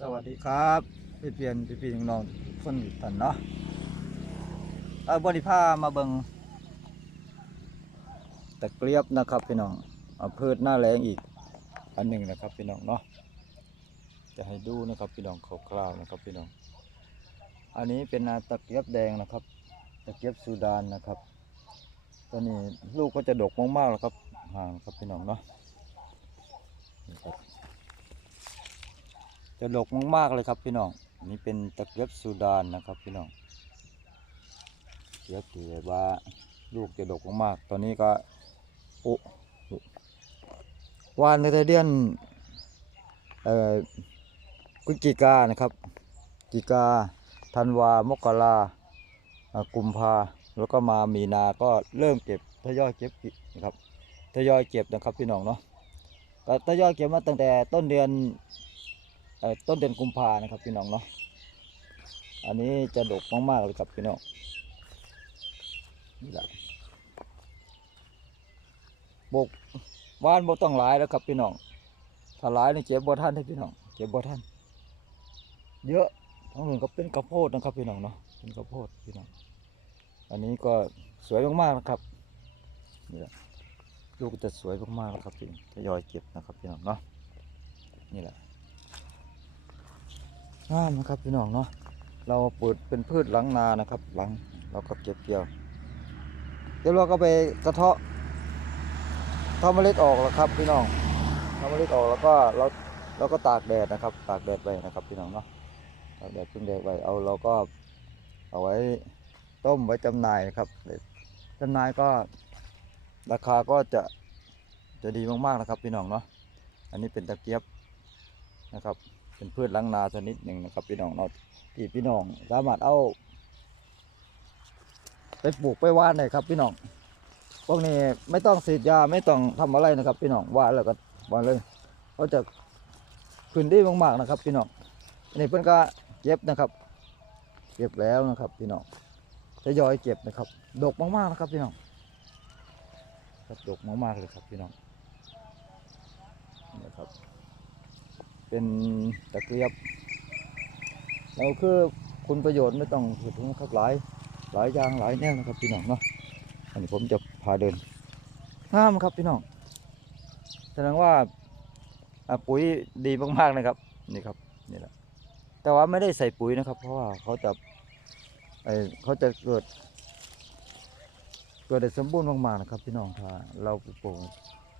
สวัสดีครับพี่เพียนพี่พี่น้องคนทุกท่านเนาะเออบริพามาเบิงตะเกียบนะครับพี่น้องเอาพืชหน้าแรงอีกอันหนึ่งนะครับพี่น้องเนาะจะให้ดูนะครับพี่น้องคร่าวๆนะครับพี่น้อง อันนี้เป็นนาตะเกียบแดงนะครับ ตะเกียบซูดานนะครับตัวนี้ลูกก็จะดกมากๆแล้วครับห่างครับพี่น้องเนาะนี่ครับ จะดกมากๆเลยครับพี่น้องนนี้เป็นตะเกียบซูดานนะครับพี่น้องเกียบที่แบบว่าลูกจะดกมากๆตอนนี้ก็โอ้วานในเดือนเอ่อพฤศจิกานะครับจิกาธันวามกรากุมภาแล้วก็มามีนาก็เริ่มเก็บทยอยเก็บนะครับทยอยเก็บนะครับพี่น้องเนาะก็ทยอยเก็บมาตั้งแต่ต้นเดือน ต้นเดือนกุมภานะครับพี่น้องเนาะอันนี้จะดกมากๆเลยครับพี่น้องนี่แหละบกว่านบ่ต้องหลายแล้วครับพี่น้องถ้าหลายนี่เก็บบ่ทันให้พี่น้องเก็บบ่ทันเยอะทั้งหมดก็เป็นข้าวโพดนะครับพี่น้องเนาะเป็นข้าวโพดพี่น้องอันนี้ก็สวยมากๆนะครับนี่แหละลูกจะสวยมากๆแล้วครับพี่ทยอยเก็บนะครับพี่น้องเนาะนี่แหละ งามนะครับพี่น้องเนาะเราปลูกเป็นพืชหลังนานะครับ หลังเราก็เก็บเกี่ยว เดี๋ยวเราก็ไปกระเทาะทำเมล็ดออกแล้วครับ พี่น้องทำเมล็ดออกแล้วก็เราเราก็ตากแดดนะครับ ตากแดดไว้นะครับ พี่น้องเนาะตากแดดพึ่งแดดไว้เอาเราก็เอาไว้ต้มไว้จำหน่ายนะครับจำหน่ายก็ราคาก็จะจะดีมากๆนะครับ พี่น้องเนาะอันนี้เป็นตะเกียบนะครับ เป็นพืชล้างนาชนิดหนึ่งนะครับ พี่น้องเนาะที่พี่น้องสามารถเอา ไปปลูกไปว่านเลยครับ พี่น้องพวกนี้ไม่ต้องฉีดยาไม่ต้องทำอะไรนะครับ พี่น้องว่านแล้วก็ว่านเลยเขาจะขึ้นไดีมากๆนะครับ พี่น้องอันนี้เพื่อนก็เก็บนะครับ เก็บแล้วนะครับ พี่น้องทยอยเก็บนะครับ ดกมากๆนะครับ พี่น้องครับดกมากๆเลยครับ พี่น้องนะครับ เป็นตะเกียบแล้วคือคุณประโยชน์ไม่ต้องพูดถึงครับหลายหลายอย่างหลายแนวนะครับพี่น้องเนาะอันนี้ผมจะพาเดินงามครับพี่น้องแสดงว่าอ่าปุ๋ยดีมากๆนะครับนี่ครับนี่แหละแต่ว่าไม่ได้ใส่ปุ๋ยนะครับ เพราะว่าเขาจะไอเขาจะเกิดเกิดได้สมบูรณ์มากๆนะครับ พี่น้องถ้าเราปลูก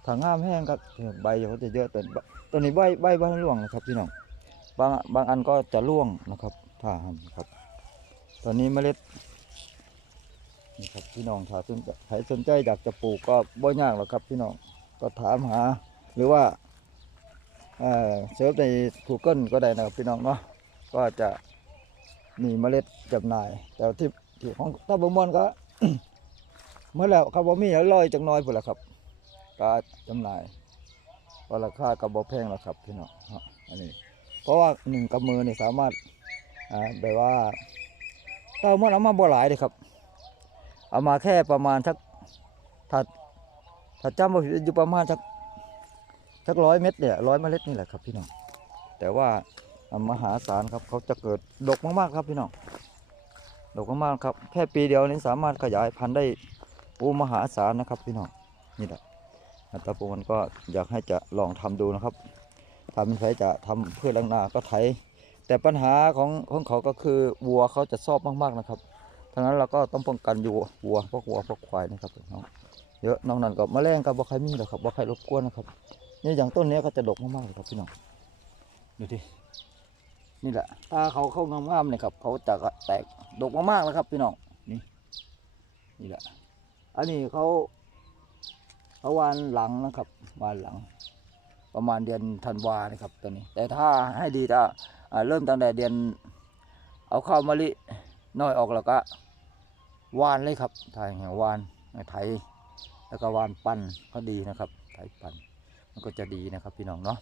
ถ้างามแห้งครับใบเขาจะเยอะแต่ตัวนี้ใบใบใบร่วงนะครับพี่น้องบางบางอันก็จะร่วงนะครับถ้าทำครับ ตอนนี้เมล็ดนี่ครับพี่น้องถ้าสนใจใครสนใจอยากจะปลูกก็บ่ยากหรอกครับพี่น้องก็ถามหา หรือว่าเอ่อเซิร์ชใน Google ก็ได้นะครับพี่น้องเนาะก็จะมีเมล็ดจำหน่าย แต่ที่ที่ของถ้าบ่มอนก็เมื่อแล้วครับบ่มีแล้วลอยจังน้อยพุ่นละครับ ก็จำหน่ายก็ราคากับบอแพงแล้วครับพี่น้องอันนี้ เพราะว่าหนึ่งกำมือนี่สามารถอ่าแบบว่าเต้ามันเอามาบ่หลายเลยครับ เอามาแค่ประมาณสักถ้าถ้าจำว่าอยู่ประมาณสักสักร้อยเม็ดเนี่ยร้อยเมล็ดนี่แหละครับพี่น้องแต่ว่ามหาศาลครับเขาจะเกิดดกมากๆครับพี่น้องดกมากๆครับ แค่ปีเดียวนี้สามารถขยายพันธุ์ได้โอ้มหาศาลนะครับพี่น้องนี่แหละ อัตราปูมันก็อยากให้จะลองทำดูนะครับทำใช้จะทำเพื่อล้างนาก็ไถ แต่ปัญหาของของเขาก็คือวัวเขาจะชอบมากๆนะครับทั้งนั้นเราก็ต้องป้องกันอยู่วัวพวกวัวพวกควายนะครับน้องเยอะน้องนั่นก็แมลงกับบ่ใครมีหรอกครับบ่ใครรบกวนนะครับนี่อย่างต้นนี้ก็จะดกมากๆเลยครับพี่น้องดูดินี่แหละถ้าเขาเข้างามๆเนี่ยครับเขาจะแตกดกมากๆแล้วครับ พี่น้องนี่นี่แหละอันนี้เขา เขาวานหลังนะครับวานหลัง ประมาณเดือนธันวานะครับตัวนี้ แต่ถ้าให้ดีถ้าอ่าเริ่มตั้งแต่เดือน เอาข้าวมะลิน้อยออกแล้วก็วานเลยครับถ่ายแห่วานไถแล้วก็วานปั้นก็ดีนะครับไถปั้นมันก็จะดีนะครับพี่น้องเนาะ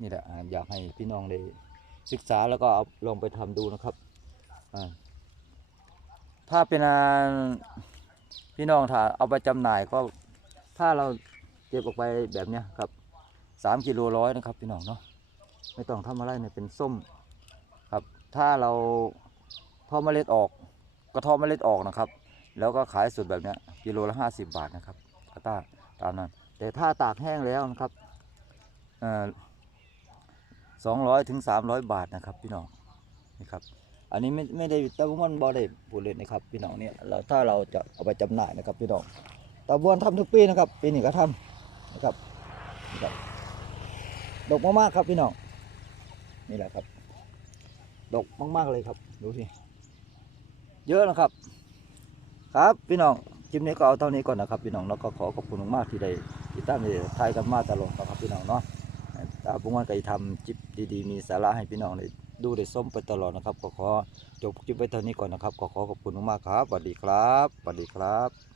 นี่แหละอยากให้พี่น้องได้ศึกษาแล้วก็เอาลองไปทำดูนะครับถ้าเป็นพี่น้องถ้าเอาไปจำหน่ายก็ ถ้าเราเก็บออกไปแบบเนี้ยครับสามกิโลร้อยนะครับพี่น้องเนาะไม่ต้องทำอะไรเนี่ยเป็นส้มครับ ถ้าเราทอเมล็ดออกก็ทอเมล็ดออกนะครับ แล้วก็ขายสดแบบเนี้ยกิโลละห้าสิบบาทนะครับกาตาตามนั้น แต่ถ้าตากแห้งแล้วนะครับสองร้อยถึงสามร้อยบาทนะครับพี่น้องนี่ครับอันนี้ไม่ไม่ได้ตะบวนบอได้พูดเล่นนะครับพี่น้องเนี่ยเราถ้าเราจะเอาไปจำหน่ายนะครับพี่น้อง ตะบวนทำทุกปีนะครับ ปีนี้ก็ทำนะครับนะครับดกมากๆครับพี่น้องนี่แหละครับ ดกมากๆเลยครับ ดูสิเยอะนะครับ ครับพี่น้องคลิปนี้ก็เอาเท่านี้ก่อนนะครับพี่น้องแล้วก็ขอขอบคุณมากๆที่ได้ติดตามที่ไทยกันมาตลอดนะครับพี่น้องเนาะตาบุ้งวันก็จะทำจิบดีๆมีสาระให้พี่น้องได้ดูได้ส้มไปตลอดนะครับ ก็ขอจบคลิปไว้เท่านี้ก่อนนะครับก็ขอขอบคุณมากๆครับสวัสดีครับสวัสดีครับ